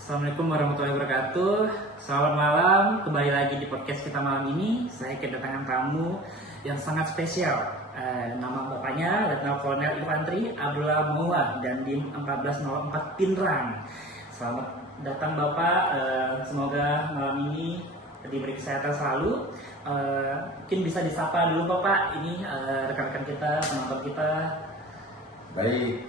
Assalamualaikum warahmatullahi wabarakatuh. Selamat malam, kembali lagi di podcast kita malam ini. Saya kedatangan tamu yang sangat spesial. Nama bapaknya Letnan Kolonel Infantri Abdullah Muawwad dan Dim 1404 Pinrang. Selamat datang Bapak. Semoga malam ini diberi kesehatan selalu. Mungkin bisa disapa dulu Bapak. Ini rekan-rekan kita, penonton kita. Baik,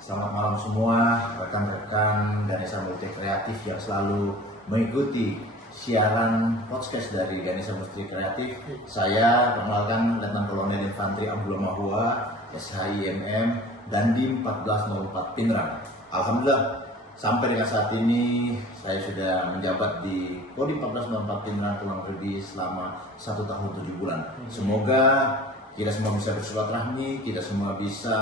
selamat malam semua rekan-rekan Ganesha Multi Kreatif yang selalu mengikuti siaran podcast dari Ganesha Multi Kreatif. Saya perkenalkan Letnan Kolonel Infantri Abdullah Muawwad, SHIMM, Dandim 1404 Pinrang. Alhamdulillah, sampai dengan saat ini saya sudah menjabat di Kodim 1404 Pinrang kurang lebih selama 1 tahun 7 bulan. Semoga kita semua bisa bersilaturahmi, kita semua bisa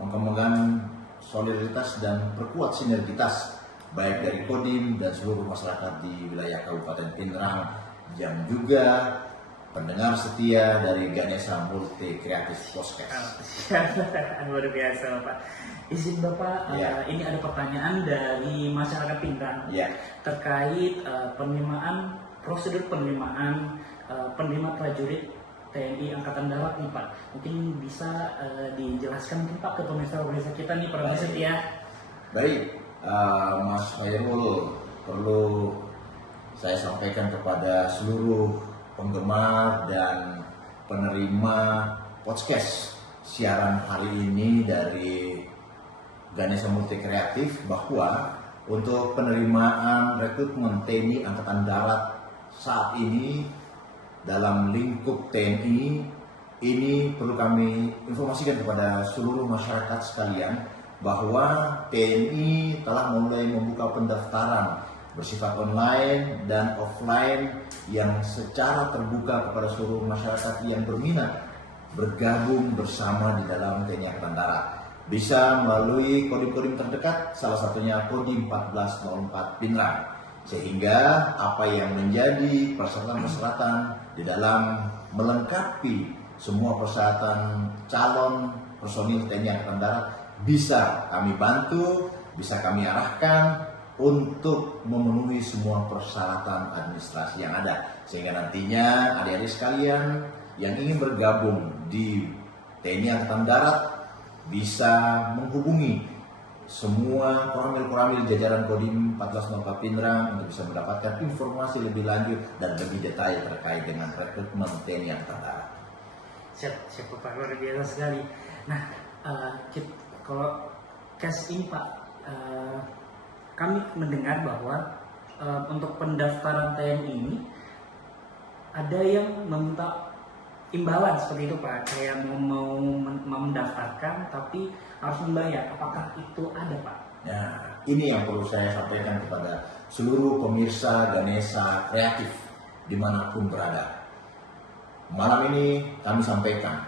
mengembangkan solidaritas dan perkuat sinergitas baik dari Kodim dan seluruh masyarakat di wilayah Kabupaten Pinrang yang juga pendengar setia dari Ganesha Multi Kreatif Podcast. Luar biasa Bapak. Izin Bapak, ini ada pertanyaan dari masyarakat Pinrang terkait prosedur penerimaan penerima prajurit TNI Angkatan Darat nih Pak. Mungkin bisa dijelaskan mungkin Pak ke pemirsa kita nih para setia. Baik, Mas Khairul, perlu saya sampaikan kepada seluruh penggemar dan penerima podcast siaran hari ini dari Ganesha Multi Kreatif bahwa untuk penerimaan rekrutmen TNI Angkatan Darat saat ini dalam lingkup TNI ini perlu kami informasikan kepada seluruh masyarakat sekalian bahwa TNI telah mulai membuka pendaftaran bersifat online dan offline yang secara terbuka kepada seluruh masyarakat yang berminat bergabung bersama di dalam TNI Angkatan Darat. Bisa melalui kodim-kodim terdekat, salah satunya Kodim 1404 Pinrang. Sehingga apa yang menjadi persyaratan-persyaratan di dalam melengkapi semua persyaratan calon personil TNI Angkatan Darat bisa kami bantu, bisa kami arahkan untuk memenuhi semua persyaratan administrasi yang ada. Sehingga nantinya adik-adik sekalian yang ingin bergabung di TNI Angkatan Darat bisa menghubungi semua koramil-koramil jajaran Kodim 1404 Pinrang untuk bisa mendapatkan informasi lebih lanjut dan lebih detail terkait dengan rekrutmen TNI Angkatan Darat. Siap Pak, luar biasa sekali. Nah, kalau case ini Pak, kami mendengar bahwa untuk pendaftaran TNI ini ada yang meminta imbalan seperti itu Pak, kayak mau mendaftarkan tapi harus membayar. Apakah itu ada Pak? Nah, ini yang perlu saya sampaikan kepada seluruh pemirsa Ganesha Kreatif dimanapun berada. Malam ini kami sampaikan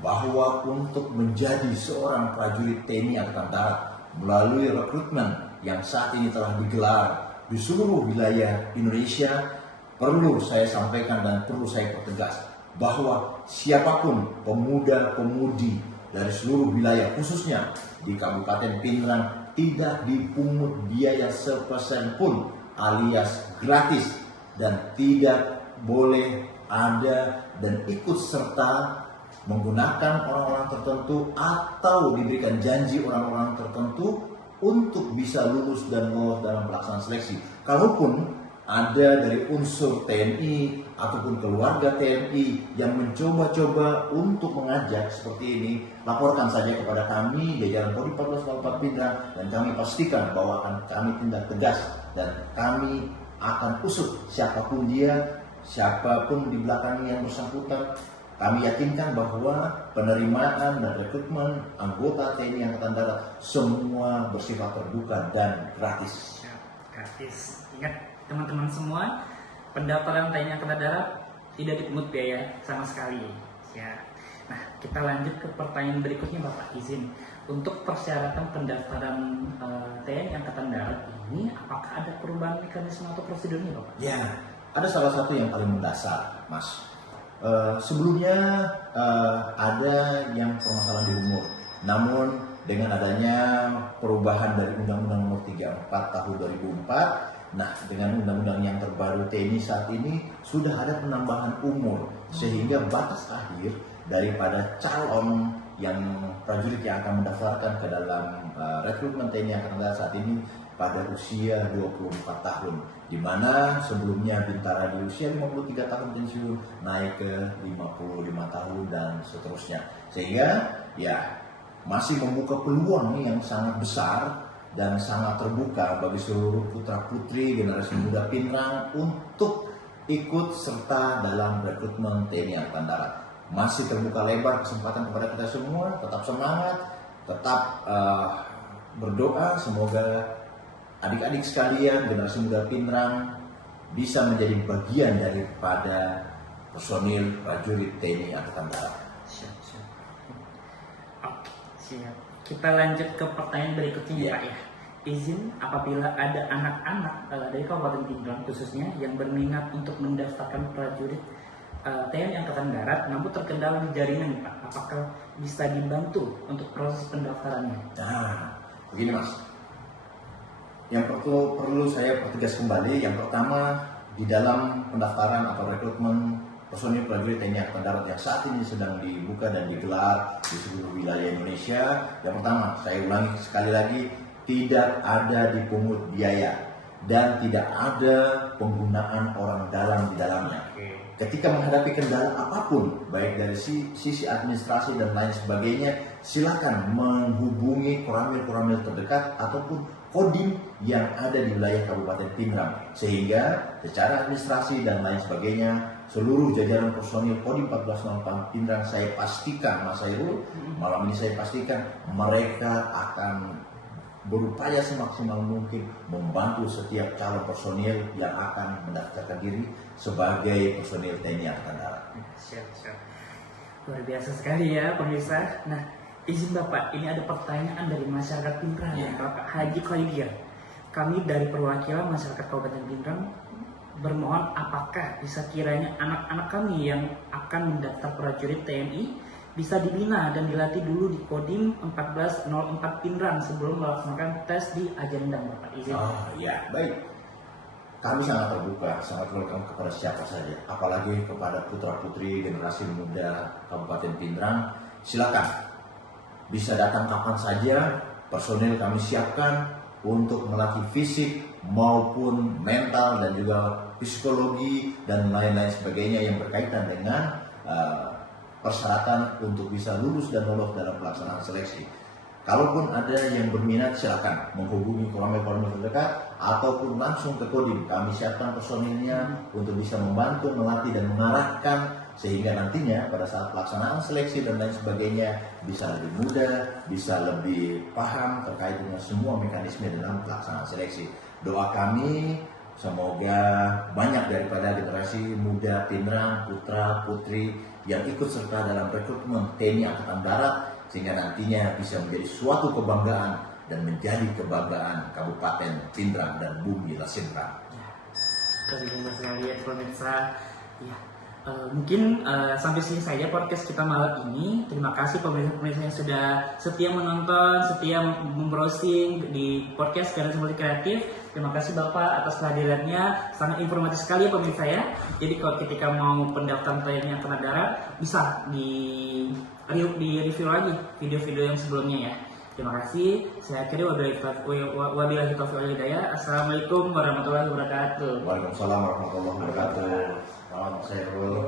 bahwa untuk menjadi seorang prajurit TNI Angkatan Darat melalui rekrutmen yang saat ini telah digelar di seluruh wilayah Indonesia, perlu saya sampaikan dan perlu saya pertegas bahwa siapapun pemuda-pemudi dari seluruh wilayah khususnya di Kabupaten Pinrang tidak dipungut biaya sepersen pun alias gratis dan tidak boleh ada dan ikut serta menggunakan orang-orang tertentu atau diberikan janji orang-orang tertentu untuk bisa lulus dan lolos dalam pelaksanaan seleksi. Kalaupun ada dari unsur TNI ataupun keluarga TNI yang mencoba-coba untuk mengajak seperti ini, laporkan saja kepada kami jajaran Kodim 1404 Pinrang dan kami pastikan bahwa akan kami tindak tegas dan kami akan usut siapapun dia, siapapun di belakangnya yang bersangkutan. Kami yakinkan bahwa penerimaan dan rekrutmen anggota TNI Angkatan Darat semua bersifat terbuka dan gratis. Gratis. Ingat teman-teman semua, pendaftaran TNI Angkatan Darat tidak dipungut biaya sama sekali. Ya. Nah, kita lanjut ke pertanyaan berikutnya Bapak, izin. Untuk persyaratan pendaftaran TNI Angkatan Darat ini, apakah ada perubahan mekanisme atau prosedurnya Bapak? Ya, ada salah satu yang paling mendasar, Mas. Sebelumnya ada yang permasalahan di umur, namun dengan adanya perubahan dari Undang-Undang Nomor 34 Tahun 2004. Nah, dengan undang-undang yang terbaru TNI saat ini sudah ada penambahan umur sehingga batas akhir daripada calon yang prajurit yang akan mendaftarkan ke dalam rekrutmen TNI Angkatan Darat saat ini pada usia 24 tahun, di mana sebelumnya Bintara di usia 53 tahun pensiun naik ke 55 tahun dan seterusnya, sehingga ya masih membuka peluang yang sangat besar dan sangat terbuka bagi seluruh putra putri generasi muda Pinrang untuk ikut serta dalam rekrutmen TNI Angkatan Darat. Masih terbuka lebar kesempatan kepada kita semua, tetap semangat, tetap berdoa semoga adik-adik sekalian generasi muda Pinrang bisa menjadi bagian daripada personil prajurit TNI Angkatan Darat. Siap. Oke, siap. Kita lanjut ke pertanyaan berikutnya ya Pak ya. Izin apabila ada anak-anak dari Kabupaten Pinrang khususnya yang berminat untuk mendaftarkan prajurit TNI Angkatan Darat namun terkendala di jaringan Pak, apakah bisa dibantu untuk proses pendaftarannya? Nah, begini Mas. Yang perlu saya pertegas kembali, yang pertama di dalam pendaftaran atau rekrutmen personil prajurit TNI Angkatan Darat yang saat ini sedang dibuka dan digelar di seluruh wilayah Indonesia, yang pertama saya ulangi sekali lagi, tidak ada dipungut biaya dan tidak ada penggunaan orang dalam di dalamnya. Ketika menghadapi kendala apapun, baik dari sisi administrasi dan lain sebagainya, silakan menghubungi koramil-koramil terdekat ataupun kodim yang ada di wilayah Kabupaten Pinrang, sehingga secara administrasi dan lain sebagainya seluruh jajaran personil Kodim 1408 Pinrang saya pastikan, Mas Hairul, malam ini saya pastikan mereka akan berupaya semaksimal mungkin membantu setiap calon personil yang akan mendaftarkan diri sebagai personil TNI Angkatan Darat. Siap. Luar biasa sekali ya pemirsa. Nah, izin Bapak, ini ada pertanyaan dari masyarakat Pinrang, Bapak Haji Khaidir. Kami dari perwakilan masyarakat Kabupaten Pinrang bermohon apakah bisa kiranya anak-anak kami yang akan mendaftar prajurit TNI bisa dibina dan dilatih dulu di Kodim 1404 Pinrang sebelum melaksanakan tes di Ajandang, Bapak izin. Oh ya, baik. Kami sangat terbuka, sangat welcome kepada siapa saja, apalagi kepada putra-putri generasi muda Kabupaten Pinrang. Silakan, bisa datang kapan saja, personil kami siapkan untuk melatih fisik maupun mental dan juga psikologi dan lain-lain sebagainya yang berkaitan dengan persyaratan untuk bisa lulus dan lolos dalam pelaksanaan seleksi. Kalaupun ada yang berminat, silakan menghubungi koramil-koramil terdekat ataupun langsung ke Kodim. Kami siapkan personilnya untuk bisa membantu, melatih dan mengarahkan sehingga nantinya pada saat pelaksanaan seleksi dan lain sebagainya bisa lebih mudah, bisa lebih paham terkait dengan semua mekanisme dalam pelaksanaan seleksi. Doa kami semoga banyak daripada generasi muda Pinrang, putra putri yang ikut serta dalam rekrutmen TNI Angkatan Darat sehingga nantinya bisa menjadi suatu kebanggaan dan menjadi kebanggaan Kabupaten Pinrang dan Bumi Lasinrang. Terima kasih pemirsa. Ya, mungkin sampai sini saja podcast kita malam ini. Terima kasih pemirsa-pemirsa yang sudah setia menonton, setia membrowsing di podcast Garda Simpati Kreatif. Terima kasih Bapak atas kehadirannya, sangat informatif sekali ya pemirsa ya. Jadi kalau ketika mau pendaftaran TNI Angkatan Darat bisa di review lagi video-video yang sebelumnya ya. Terima kasih. Saya akhiri wabillahi taufiq wal hidayah. Assalamualaikum warahmatullahi wabarakatuh. Waalaikumsalam warahmatullahi wabarakatuh. Salam sehat.